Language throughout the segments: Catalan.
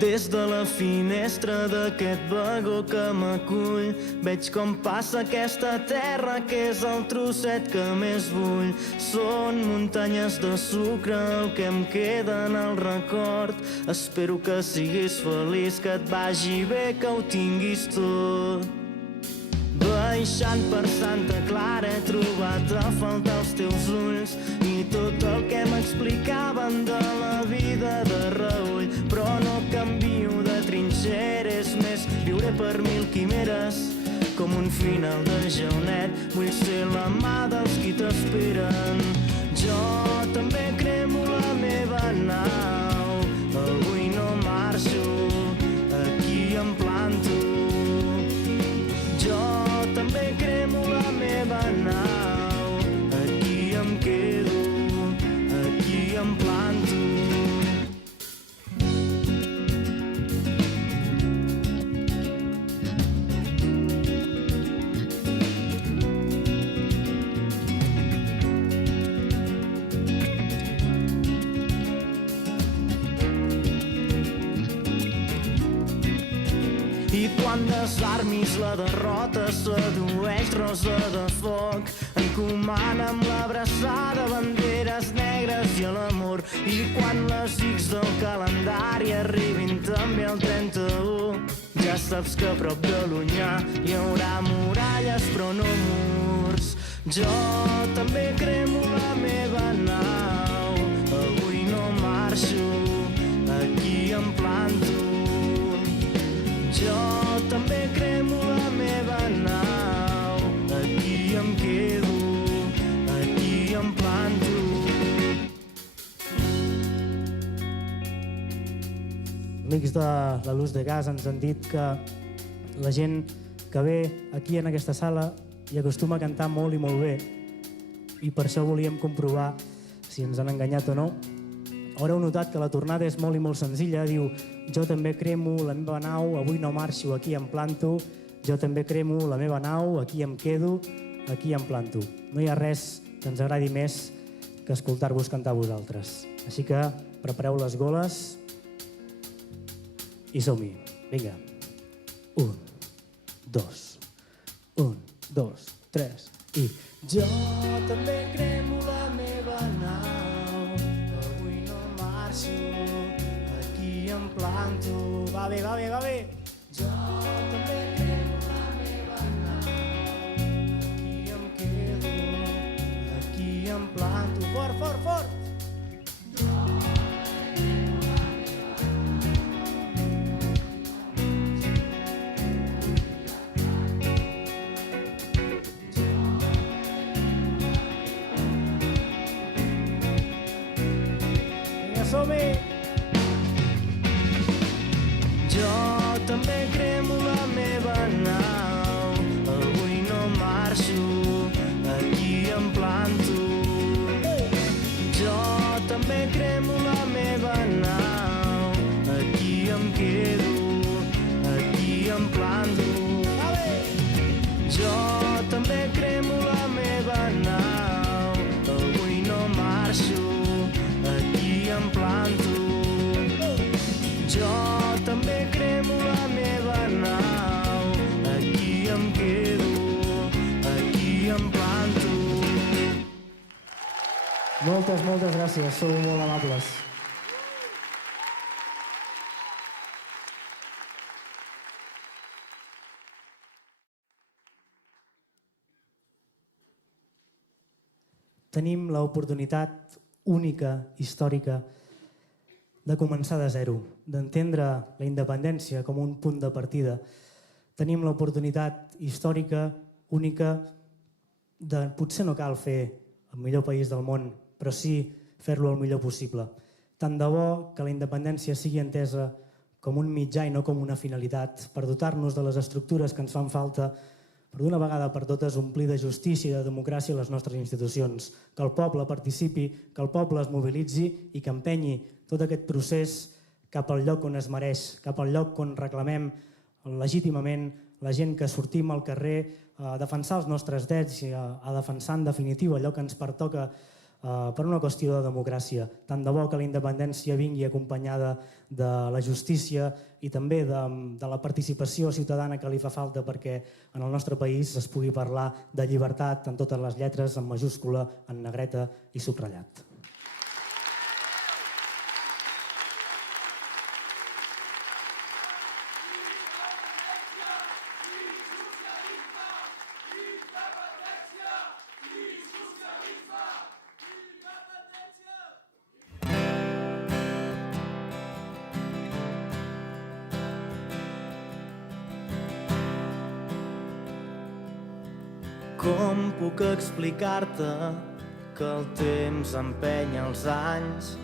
Des de la finestra d'aquest vagó que m'acull veig com passa aquesta terra que és el trosset que més vull. Són muntanyes de sucre el que em queda en el record. Espero que siguis feliç, que et vagi bé, que ho tinguis tot. Baixant per Santa Clara he trobat a faltar els teus ulls i tot el que m'explicaven de la vida de reüll. Però no canvio de trinxera, és més, viuré per 1000 quimeres com un final de jaunet. Vull ser la mà dels qui t'esperen. Jo també cremo la meva nau, avui no marxo, aquí em planto. Jo també cremo la meva nau, aquí em quedo, aquí em planto. I quan desarmis la derrota sedueix rosa de foc, encomana amb l'abraçada banderes negres i l'amor. I quan les X del calendari arribin també el 31, ja saps que a prop de l'Onyar hi haurà muralles però no murs. Jo també cremo la meva nau, avui no marxo, aquí em planto. Jo també cremo la meva nau, aquí em quedo, aquí em planto. Amics de la Luz de Gas ens han dit que la gent que ve aquí en aquesta sala hi acostuma a cantar molt i molt bé, i per això volíem comprovar si ens han enganyat o no. Haureu notat que la tornada és molt i molt senzilla. Diu: jo també cremo la meva nau, avui no marxo, aquí em planto. Jo també cremo la meva nau, aquí em quedo, aquí em planto. No hi ha res que ens agradi més que escoltar-vos cantar a vosaltres. Així que prepareu les goles i som-hi. Vinga. 1, 2, 1, 2, 3 i... Jo també cremo la meva nau, avui no marxo, aquí em planto. Va bé, va bé, va bé. Jo també cremo la meva nau, aquí em quedo, aquí em planto. Fort, fort, fort. Som-hi! Jo també cremo la meva nau, avui no marxo, aquí em planto. Jo també cremo la meva nau, aquí em quedo, aquí em planto. Jo també cremo la meva nau, avui no marxo, aquí em planto. Jo també cremo la meva nau, aquí em quedo, aquí em planto. Moltes, moltes gràcies, sou molt amables. Tenim l'oportunitat única, històrica, de començar de zero, d'entendre la independència com un punt de partida. Tenim l'oportunitat històrica, única, de potser no cal fer el millor país del món, però sí fer-lo el millor possible. Tant de bo que la independència sigui entesa com un mitjà i no com una finalitat, per dotar-nos de les estructures que ens fan falta, per d'una vegada per totes omplir de justícia i de democràcia les nostres institucions, que el poble participi, que el poble es mobilitzi i que empenyi tot aquest procés cap al lloc on es mereix, cap al lloc on reclamem legítimament la gent que sortim al carrer a defensar els nostres drets i a defensar en definitiva allò que ens pertoca per una qüestió de democràcia. Tant de bo que la independència vingui acompanyada de la justícia i també de la participació ciutadana que li fa falta perquè en el nostre país es pugui parlar de llibertat en totes les lletres, en majúscula, en negreta i subratllat. Com puc explicar-te que el temps empenya els anys,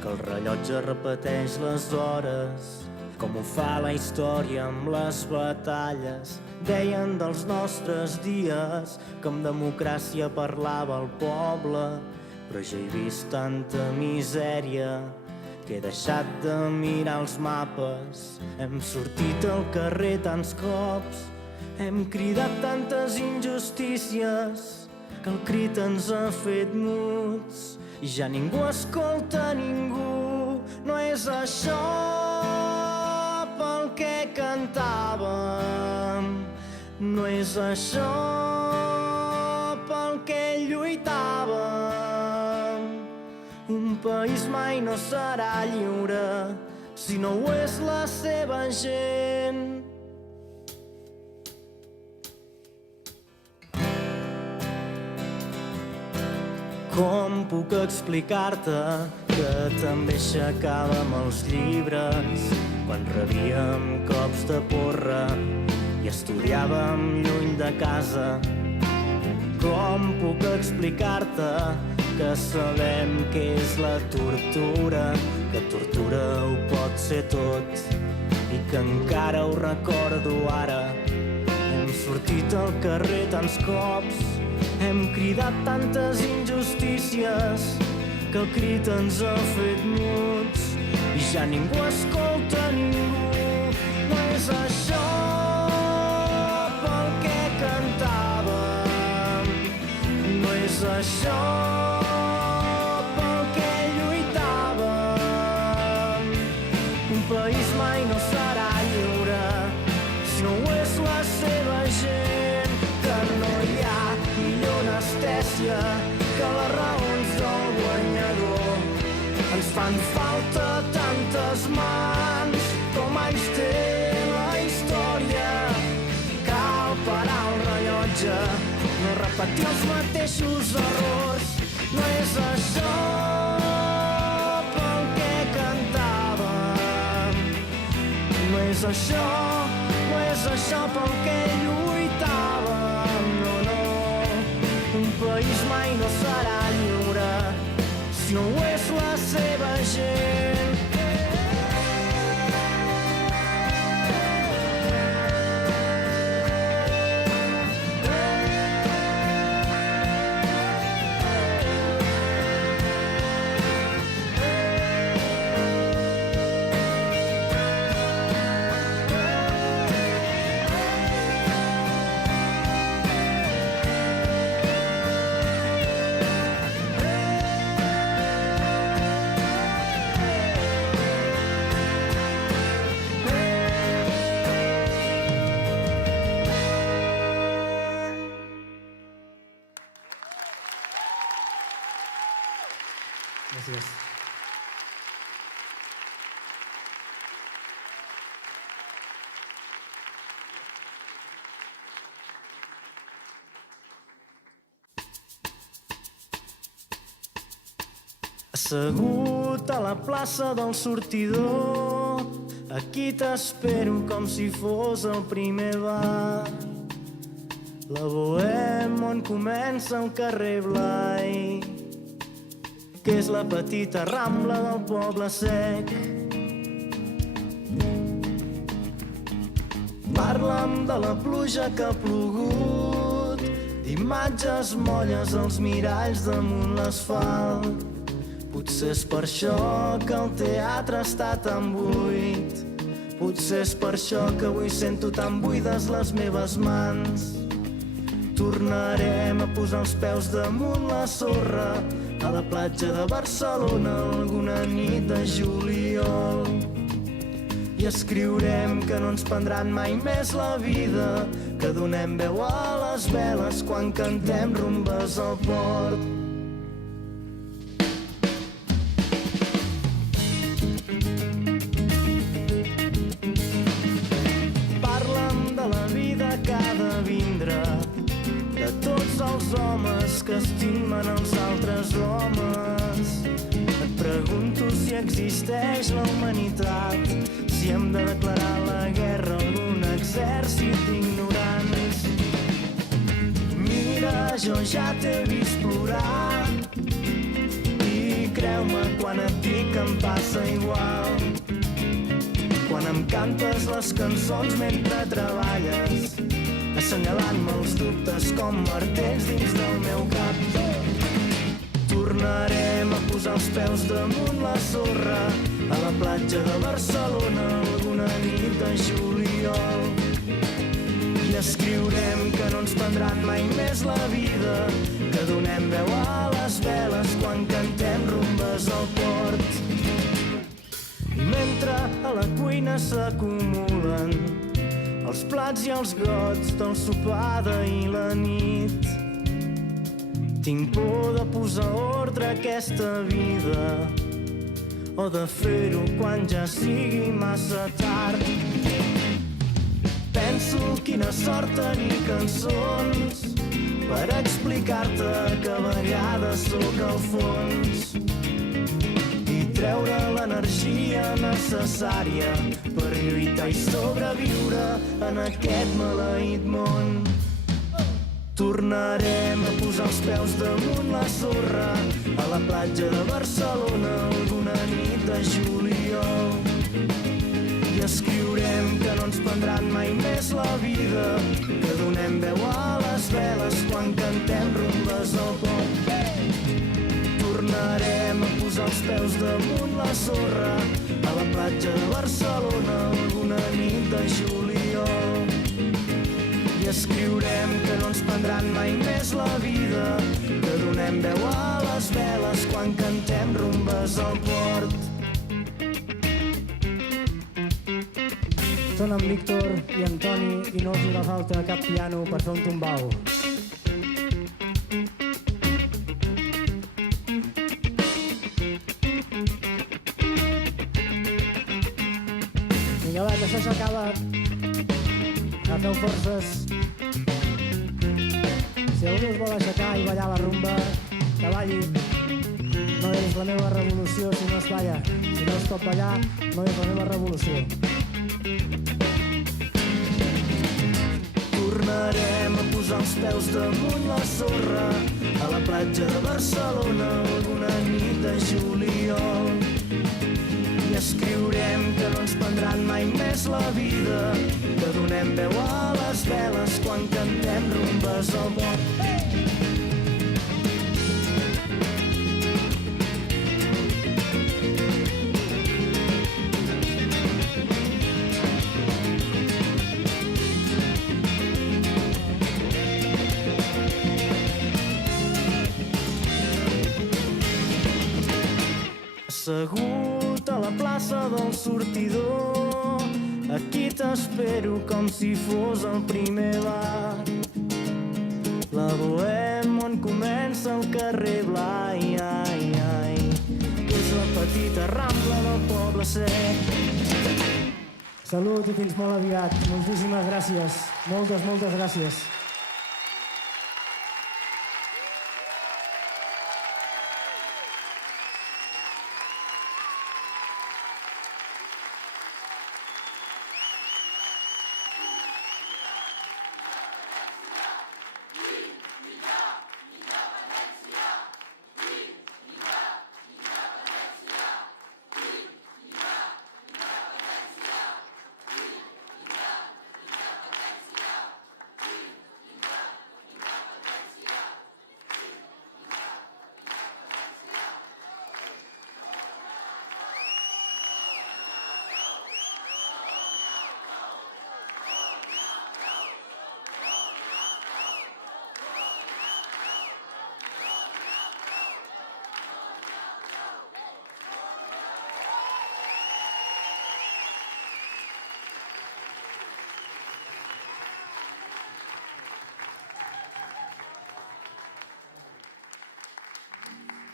que el rellotge repeteix les hores, com ho fa la història amb les batalles? Deien dels nostres dies que amb democràcia parlava el poble, però ja he vist tanta misèria que he deixat de mirar els mapes. Hem sortit al carrer tants cops, hem cridat tantes injustícies que el crit ens ha fet muts i ja ningú escolta ningú. No és això pel que cantàvem, no és això pel que lluitàvem. Un país mai no serà lliure si no ho és la seva gent. Com puc explicar-te que també aixecàvem els llibres quan rebíem cops de porra i estudiàvem lluny de casa? Com puc explicar-te que sabem què és la tortura, que tortura ho pot ser tot i que encara ho recordo ara? Hem sortit al carrer tants cops, hem cridat tantes injustícies que el crit ens ha fet muts i ja ningú escolta ningú. No és això pel que cantàvem, no és això pel que lluitàvem. Un país mai no serà lliure si no ho és la seva gent, que no hi ha millor anestèsia que les raons del guanyador. Ens fan falta tantes mans com anys té la història. Cal parar el rellotge, no repetir els mateixos errors. No és això pel que cantàvem, no és això pel que lluitàvem. No, no, un país mai no serà lliure si no ho és la seva gent. Gràcies. Assegut a la plaça del sortidor, aquí t'espero com si fos el primer bar. La Bohème on comença el carrer Blai, que és la petita rambla del poble sec. Parla'm de la pluja que ha plogut, d'imatges molles als miralls damunt l'asfalt. Potser és per això que el teatre està tan buit, potser és per això que avui sento tan buides les meves mans. Tornarem a posar els peus damunt la sorra a la platja de Barcelona alguna nit de juliol. I escriurem que no ens prendran mai més la vida, que donem veu a les veles quan cantem rumbes al port. Parla'm de la vida que ha de vindre, de tots els homes que estimen els altres homes. Et pregunto si existeix la humanitat, si hem de declarar la guerra a algun exèrcit d'ignorants. Mira, jo ja t'he vist plorar i creu-me quan et dic que em passa igual. Quan em cantes les cançons mentre treballes, assenyalant-me els dubtes com martells dins del meu cap. Tornarem a posar els peus damunt la sorra a la platja de Barcelona alguna nit de juliol. I escriurem que no ens prendran mai més la vida, que donem veu a les veles quan cantem rumbes al port. I mentre a la cuina s'acumulen els plats i els gots del sopar d'ahir la nit, tinc por de posar ordre a aquesta vida, o de fer-ho quan ja sigui massa tard. Penso quina sort tenir cançons per explicar-te que a vegades sóc al fons i treure l'energia necessària per lluitar i sobreviure en aquest maleït món. Tornarem a posar els peus damunt la sorra a la platja de Barcelona alguna nit de juliol. I escriurem que no ens prendran mai més la vida, que donem veu a les veles quan cantem rumbes al port. Tornarem a posar els peus damunt la sorra a la platja de Barcelona alguna nit de juliol. I escriurem que no ens prendran mai més la vida, que donem veu a les veles quan cantem rumbes al port. Són en Víctor i en Toni i no els hi fa falta cap piano per fer un tombau. Vinga, va, que això s'acaba. Agafeu forces. Si algú us vol aixecar i ballar la rumba, que balli. No és la meva revolució si no es balla. Si no es pot ballar, no és la meva revolució. Tornarem a posar els peus damunt la sorra a la platja de Barcelona alguna nit de juliol. I escriurem que no ens prendran mai més la vida, que donem veu a les veles quan cantem rumbes al port. Assegut a la plaça del sortidor, aquí t'espero com si fos el primer bar. La Bohème on comença el carrer Blai, ai, ai, que és la petita rambla del poble sec. Salut i fins molt aviat. Moltíssimes gràcies. Moltes gràcies.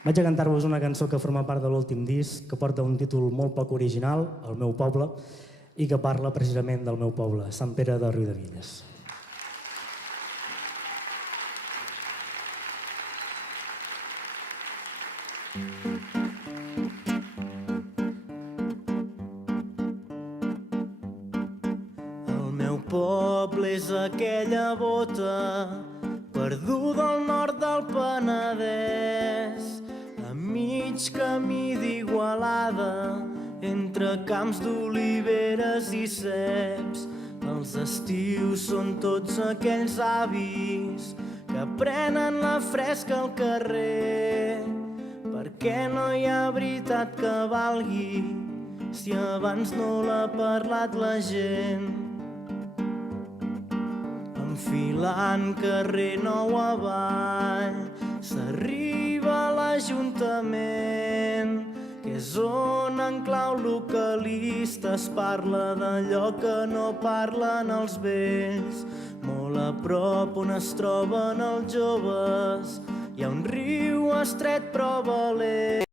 Vaig a cantar-vos una cançó que forma part de l'últim disc, que porta un títol molt poc original, El meu poble, i que parla precisament del meu poble, Sant Pere de Riudebitlles. El meu poble és aquella bota perduda al nord del Penedès, a mig camí d'Igualada, entre camps d'oliveres i ceps. Els estius són tots aquells avis que prenen la fresca al carrer, perquè no hi ha veritat que valgui si abans no l'ha parlat la gent. Enfilant carrer Nou avall, s'arriba a l'Ajuntament, que és on en clau localista es parla d'allò que no parlen els vells. Molt a prop on es troben els joves hi ha un riu estret però valent.